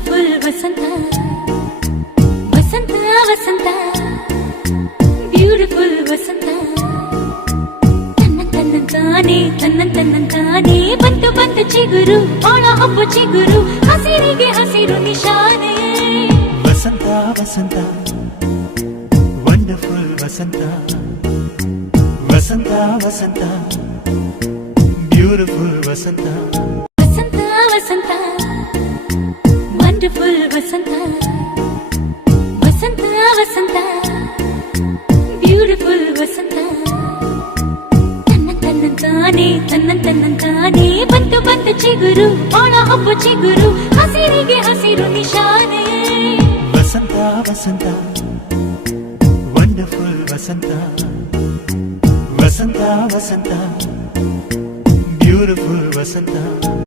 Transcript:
wonderful ವಸಂತ ವಸಂತ ವಸಂತ beautiful ವಸಂತ ತನ್ನಂತಾನೆ ಬಂತು ಬಂತು ಚಿಗುರು ಒಳ ಹಬ್ಬ ಚಿಗುರು ಹಸಿರಿಗೆ ಹಸಿರು ನಿಶಾನೆ ವಸಂತ ವಸಂತ ವಂಡರ್ಫುಲ್ ವಸಂತ ವಸಂತ ವಸಂತ ಬ್ಯೂಟಿಫುಲ್ ವಸಂತ ವಸಂತ ವಸಂತ ವಂಡರ್ಫುಲ್ ವಸಂತ ವಸಂತ ವಸಂತ ಬ್ಯೂಟಿಫುಲ್ ವಸಂತ ತನ್ನಂತಾನೆ ಬಂತು ಬಂತು ಚಿಗುರು ಒಳ ಹಬ್ಬ ಚಿಗುರು ಹಸಿರಿಗೆ ಹಸಿರು ನಿಶಾನೆ ವಸಂತ ವಸಂತ ವಂಡರ್ಫುಲ್ ವಸಂತ ವಸಂತ ವಸಂತ ಬ್ಯೂಟಿಫುಲ್ ವಸಂತ